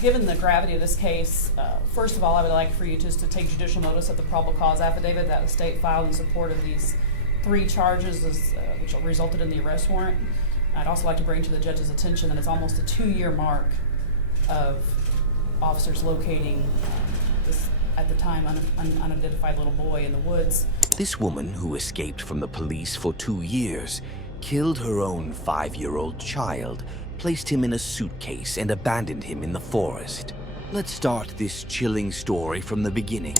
Given the gravity of this case, first of all, I would like for you just to take judicial notice of the probable cause affidavit that the state filed in support of these 3 charges, which resulted in the arrest warrant. I'd also like to bring to the judge's attention that it's almost a 2-year mark of officers locating this, at the time, unidentified little boy in the woods. This woman, who escaped from the police for 2 years, killed her own 5-year-old child, placed him in a suitcase, and abandoned him in the forest. Let's start this chilling story from the beginning.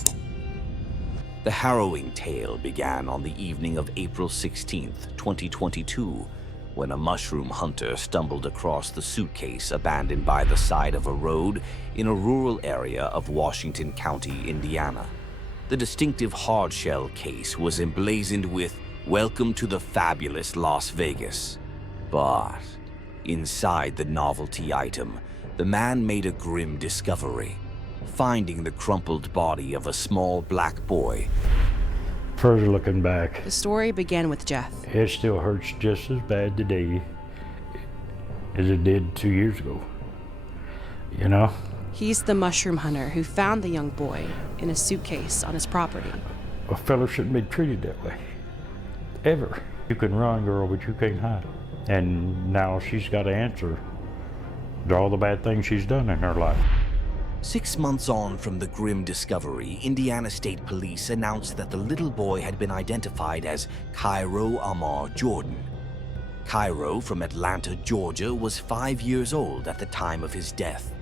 The harrowing tale began on the evening of April 16th, 2022, when a mushroom hunter stumbled across the suitcase abandoned by the side of a road in a rural area of Washington County, Indiana. The distinctive hard-shell case was emblazoned with "Welcome to the fabulous Las Vegas." But inside the novelty item, the man made a grim discovery, finding the crumpled body of a small black boy. Further looking back, The story began with Jeff. it still hurts just as bad today as it did 2 years ago. You know? He's the mushroom hunter who found the young boy in a suitcase on his property. A fella shouldn't be treated that way. Ever. You can run, girl, but you can't hide. And now she's got to answer to all the bad things she's done in her life. 6 months on from the grim discovery, Indiana State Police announced that the little boy had been identified as Cairo Jordan. Cairo, from Atlanta, Georgia, was 5 years old at the time of his death.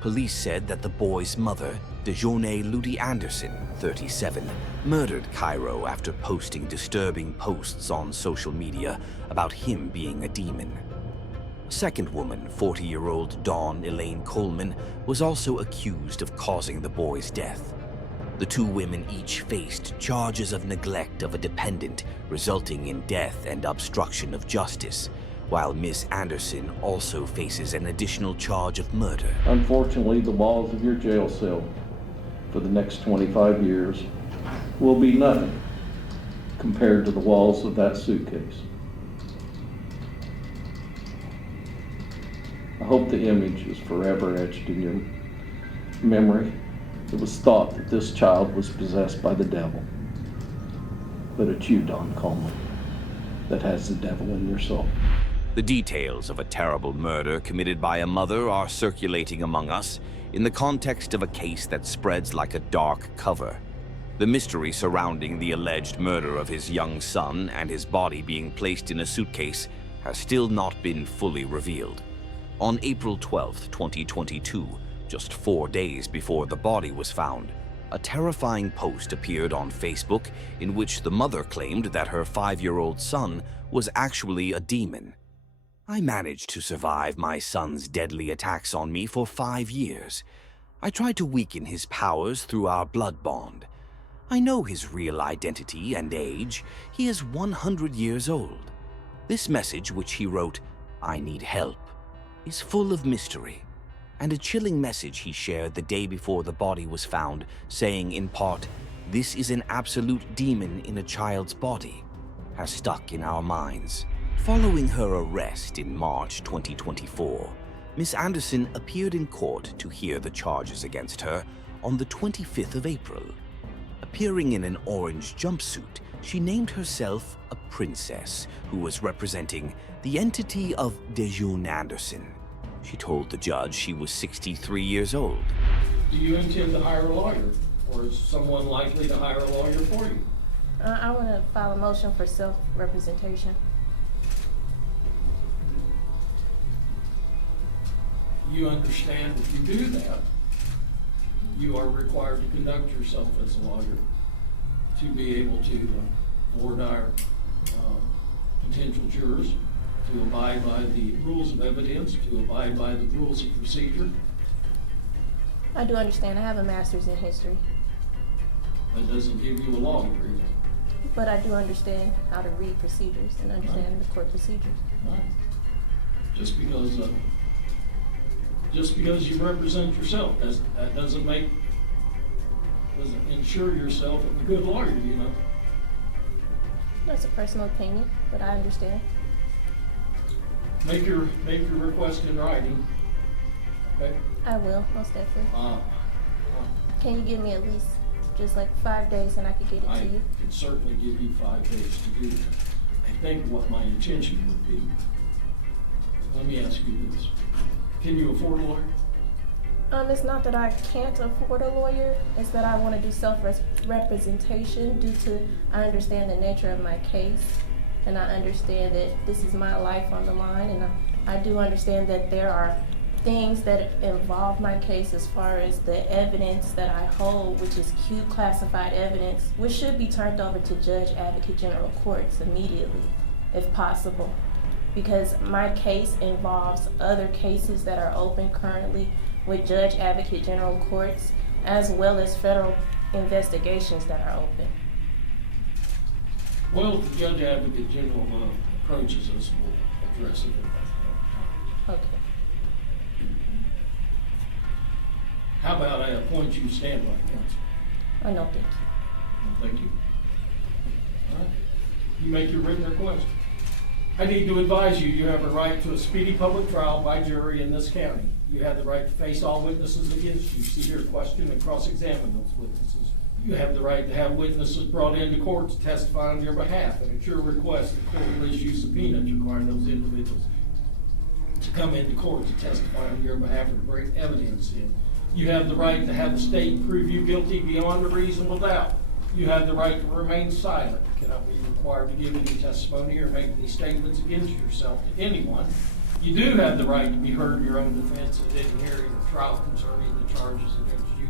Police said that the boy's mother, Dejournay Ludi Anderson, 37, murdered Cairo after posting disturbing posts on social media about him being a demon. A second woman, 40-year-old Dawn Elaine Coleman, was also accused of causing the boy's death. The 2 women each faced charges of neglect of a dependent, resulting in death and obstruction of justice, while Miss Anderson also faces an additional charge of murder. Unfortunately, the walls of your jail cell for the next 25 years will be nothing compared to the walls of that suitcase. I hope the image is forever etched in your memory. It was thought that this child was possessed by the devil, but it's you, Don Coleman, that has the devil in your soul. The details of a terrible murder committed by a mother are circulating among us in the context of a case that spreads like a dark cover. The mystery surrounding the alleged murder of his young son and his body being placed in a suitcase has still not been fully revealed. On April 12, 2022, just 4 days before the body was found, a terrifying post appeared on Facebook in which the mother claimed that her 5-year-old son was actually a demon. I managed to survive my son's deadly attacks on me for 5 years. I tried to weaken his powers through our blood bond. I know his real identity and age. He is 100 years old. This message, which he wrote, "I need help," is full of mystery, and a chilling message he shared the day before the body was found, saying in part, "This is an absolute demon in a child's body," has stuck in our minds. Following her arrest in March 2024, Miss Anderson appeared in court to hear the charges against her on the 25th of April. Appearing in an orange jumpsuit, she named herself a princess who was representing the entity of Dejournay Anderson. She told the judge she was 63 years old. Do you intend to hire a lawyer, or is someone likely to hire a lawyer for you? I want to file a motion for self-representation. You understand if you do that, you are required to conduct yourself as a lawyer to be able to board our potential jurors, to abide by the rules of evidence, to abide by the rules of procedure. I do understand. I have a master's in history, That doesn't give you a law degree. but I do understand how to read procedures and understand the court procedures. Right. Just because you represent yourself, that doesn't ensure yourself a good lawyer, you know. That's a personal opinion, but I understand. Make your request in writing. Okay? I will, most definitely. Uh, Can you give me at least just like 5 days and I could get it I to you? could certainly give you 5 days to do that. I think what my intention would be, let me ask you this. Can you afford a lawyer? It's not that I can't afford a lawyer, it's that I want to do self-representation due to, I understand the nature of my case, and I understand that this is my life on the line, and I do understand that there are things that involve my case as far as the evidence that I hold, which is Q classified evidence, which should be turned over to Judge Advocate General Courts immediately, if possible. Because my case involves other cases that are open currently with Judge Advocate General Courts, as well as federal investigations that are open. Well, if the Judge Advocate General approaches us, we'll address it at that point. Okay. How about I appoint you standby counsel? Oh, no, thank you. Thank you. All right. You make your written request. I need to advise you, you have a right to a speedy public trial by jury in this county. You have the right to face all witnesses against you, see, hear, question, and cross-examine those witnesses. You have the right to have witnesses brought into court to testify on your behalf, and at your request, the court will issue subpoenas requiring those individuals to come into court to testify on your behalf or to bring evidence in. You have the right to have the state prove you guilty beyond a reasonable doubt. You have the right to remain silent. You cannot be required to give any testimony or make any statements against yourself to anyone. You do have the right to be heard in your own defense at any hearing or trial concerning the charges against you.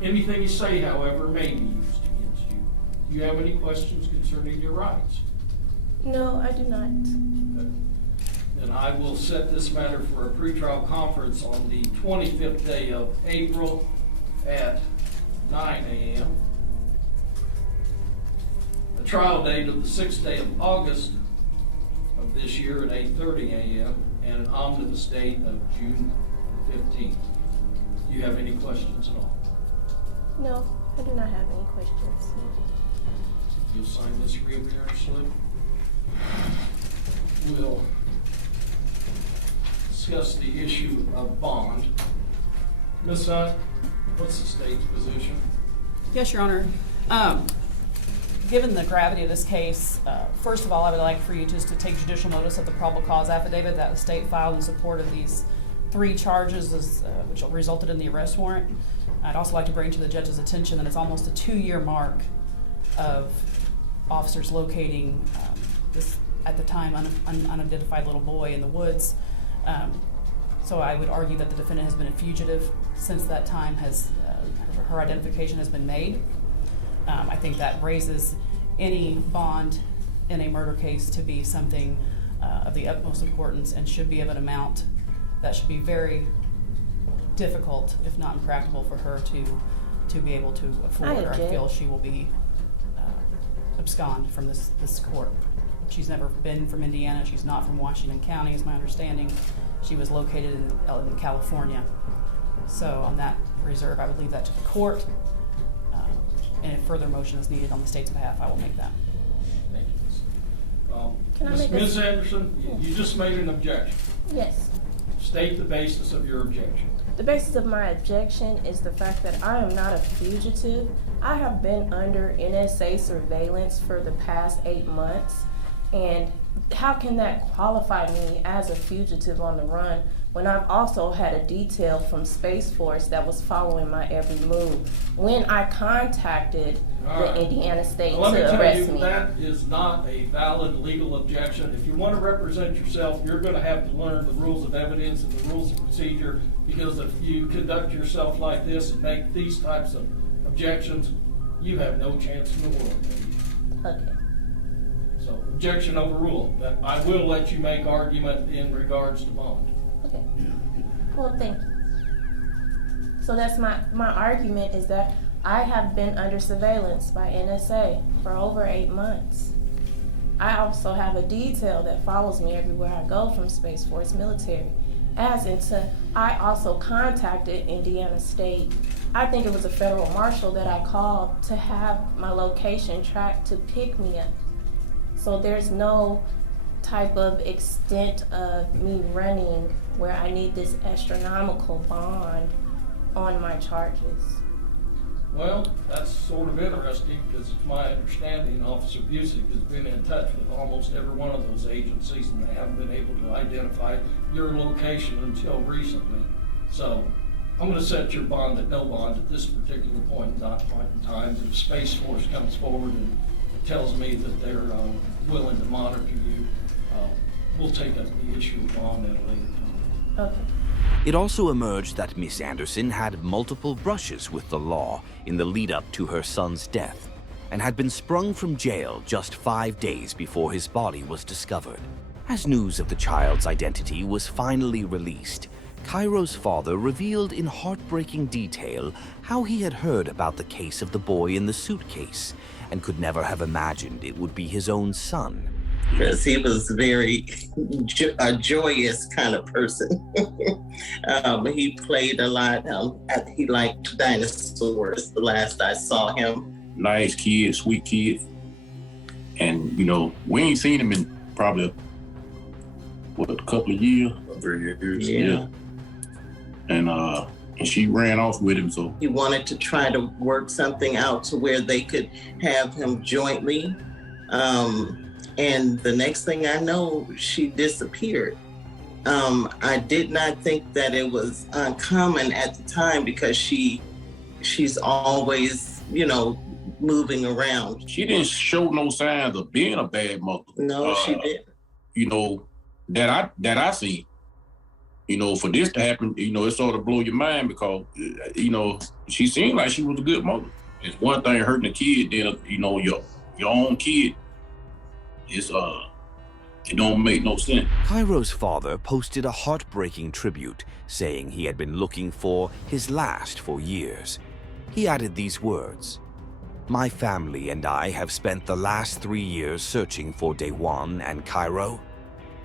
Anything you say, however, may be used against you. Do you have any questions concerning your rights? No, I do not. Then I will set this matter for a pretrial conference on the 25th day of April at 9 a.m. A trial date of the 6th day of August of this year at 8:30 a.m. and an omnibus date of June 15th. Do you have any questions at all? No, I do not have any questions. You'll sign this reappearance slip. We'll discuss the issue of bond. Ms. Hunt, what's the state's position? Yes, Your Honor. Given the gravity of this case, first of all, I would like for you just to take judicial notice of the probable cause affidavit that the state filed in support of these 3 charges, which resulted in the arrest warrant. I'd also like to bring to the judge's attention that it's almost a 2-year mark of officers locating this, at the time, unidentified little boy in the woods. So I would argue that the defendant has been a fugitive since that time. Her identification has been made. I think that raises any bond in a murder case to be something of the utmost importance and should be of an amount that should be very difficult, if not impractical, for her to be able to afford, or I feel she will be abscond from this court. She's never been from Indiana. She's not from Washington County, is my understanding. She was located in California. So on that reserve, I would leave that to the court. And if further motion is needed on the state's behalf, I will make that. Thank you. Can I make Ms. Anderson, you just made an objection. Yes. State the basis of your objection. The basis of my objection is the fact that I am not a fugitive. I have been under NSA surveillance for the past 8 months, and how can that qualify me as a fugitive on the run when I've also had a detail from Space Force that was following my every move when I contacted the Indiana State Let me to tell arrest you, me? that is not a valid legal objection. If you want to represent yourself, you're going to have to learn the rules of evidence and the rules of procedure, because if you conduct yourself like this and make these types of objections, you have no chance in the world. Okay. So, objection overruled. But I will let you make argument in regards to bond. Okay. Well, thank you. So that's my argument is that I have been under surveillance by NSA for over 8 months. I also have a detail that follows me everywhere I go from Space Force military. I also contacted Indiana State. I think it was a federal marshal that I called to have my location tracked to pick me up. So there's no type of extent of me running where I need this astronomical bond on my charges. Well, that's sort of interesting, because it's my understanding Officer Busick has been in touch with almost every one of those agencies, and they haven't been able to identify your location until recently. So I'm going to set your bond at no bond at this particular point in time. If Space Force comes forward and tells me that they're willing to monitor you, we'll take up the issue of bond at a later time. Okay. It also emerged that Miss Anderson had multiple brushes with the law in the lead-up to her son's death and had been sprung from jail just 5 days before his body was discovered. As news of the child's identity was finally released, Cairo's father revealed in heartbreaking detail how he had heard about the case of the boy in the suitcase and could never have imagined it would be his own son. Because he was very a joyous kind of person. He played a lot. He liked dinosaurs the last I saw him. Nice kid, sweet kid. And, you know, we ain't seen him in probably, a couple of years? 3 years. Yeah. And she ran off with him, so. He wanted to try to work something out to where they could have him jointly. And the next thing I know, she disappeared. I did not think that it was uncommon at the time because she's always, you know, moving around. She didn't show no signs of being a bad mother. No, she didn't. You know, that I see. You know, for this to happen, you know, it sort of blow your mind because, you know, she seemed like she was a good mother. It's one thing hurting a kid, then, you know, your own kid. It don't make no sense. Cairo's father posted a heartbreaking tribute, saying he had been looking for his last for years. He added these words: "My family and I have spent the last 3 years searching for Dewan and Cairo.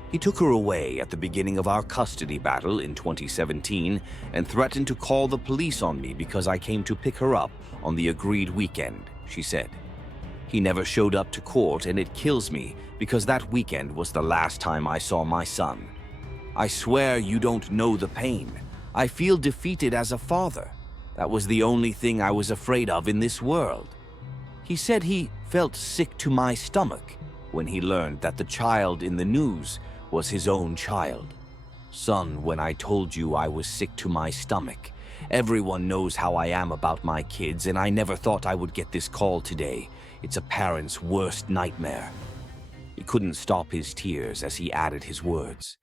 He took her away at the beginning of our custody battle in 2017 and threatened to call the police on me because I came to pick her up on the agreed weekend," she said. "He never showed up to court, and it kills me because that weekend was the last time I saw my son. I swear you don't know the pain. I feel defeated as a father. That was the only thing I was afraid of in this world." He said he felt sick to my stomach when he learned that the child in the news was his own child. "Son, when I told you I was sick to my stomach, everyone knows how I am about my kids, and I never thought I would get this call today. It's a parent's worst nightmare." He couldn't stop his tears as he added his words.